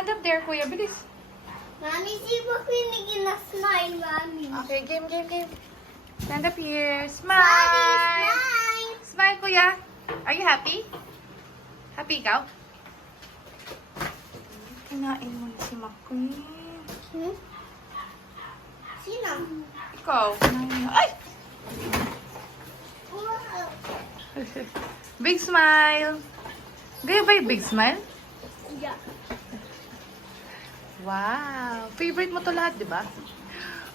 Stand up there, kuya. Bilis. Mommy, see what we making a smile, Mommy. Okay, game. Stand up here. Smile. Smile. Smile, kuya. Are you happy? Happy ikaw? Kinain mo na si McQueen. Hmm? Sino? Ikaw. Kinain mo. Ay! Wow. Big smile. Gaya ba yung big smile? Yeah. Wow. Favorite mo to lahat, di ba?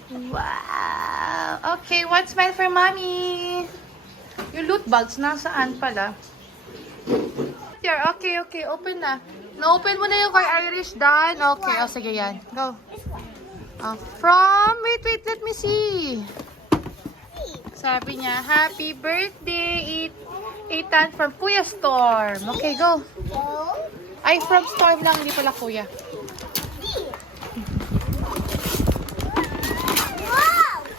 Wow. Okay, one smile for mommy. Yung loot bags, nasaan pala? Here, okay. Open na. Na-open mo na yung kay Irish Dan. Okay, sige yan. Go. Wait, let me see. Sabi niya, happy birthday, Ethan from Kuya Storm. Okay, go. Ay, from Storm lang, hindi pala Kuya.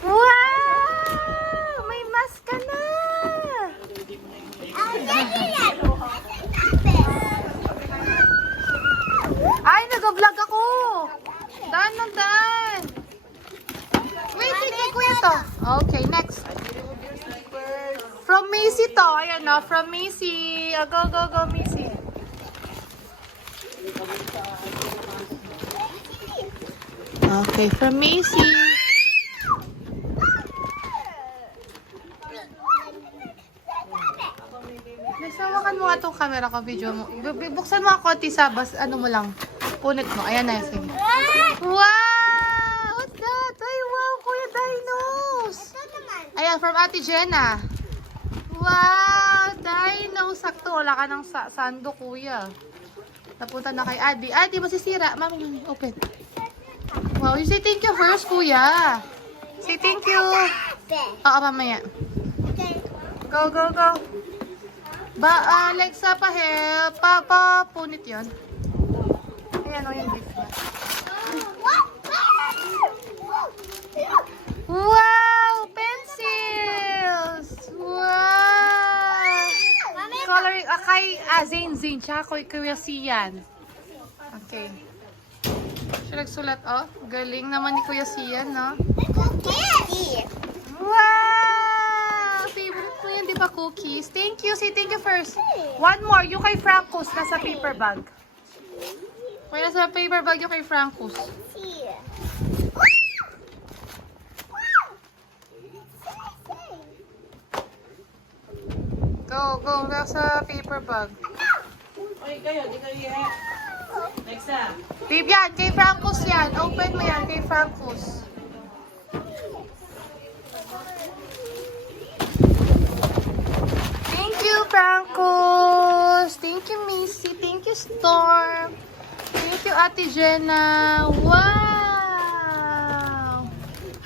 Wow! May mask ka na! Ay, nag-vlog ako! Daan. Wait, kay Kuya to. Okay, next. From Macy to. Ayan na, from Macy. Go, Macy. Okay, from Macy. Nasawakan mo nga itong camera ko, video mo. Buksan mo ako, tisa, ano mo lang. Punit mo. Ayan na, sige. Wow! What's that? Ay, wow, Kuya Dinos! Ayan, from Ate Jenna. Wow, Dinos. Sakto, wala ka ng sando, Kuya. Napunta na kay Adi. Adi, masisira. Mami, open. Wow, you say thank you first, Kuya. Say thank you. Oo, mamaya. Go. Alexa, pa-help. Punit yun. Ayan o, yung gift niya. Wow! Pencils! Wow! Coloring, kay Zane, tsaka Kuya Sian. Okay. Siya nagsulat, oh. Galing naman ni Kuya Sian, no? Wow! Favorite mo yan, di ba, cookies? Thank you. Say thank you first. One more. Yung kay Francos, nasa paper bag. May nasa paper bag yung kay Francos. Go. Nasa paper bag. Oy, kayo, di kayo yan. Next na. Babe, yan. Kay Francos yan. Open mo yan kay Francos. Thank you, Francos. Thank you, Missy. Thank you, Storm. Thank you, Ate Jenna. Wow!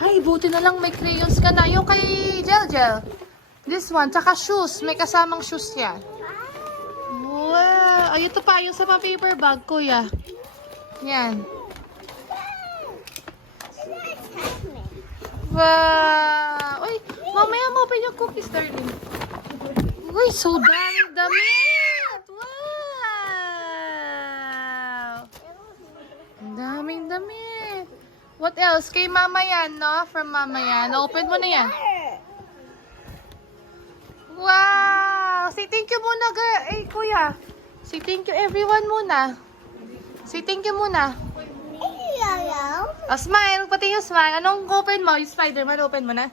Ay, buti na lang may crayons ka na. Yung kay Jel. This one. Tsaka shoes. May kasamang shoes yan. Wow! Ay, ito pa. Yung sa paper bag, Kuya. Yan. Wow! Uy, mamaya mo open yung cookies, darling. Uy, so daming damit! Wow! Ang daming damit. What else? Kay Mama yan, no? From Mama yan. Open mo na yan. Wow! Say thank you muna, girl. Eh, Kuya. Say thank you everyone muna. Say thank you muna. Oh, smile. Pati yung smile. Anong open mo? Yung Spider-Man, open mo na.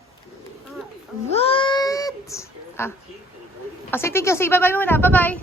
What? Say thank you. Say bye-bye muna. Bye-bye.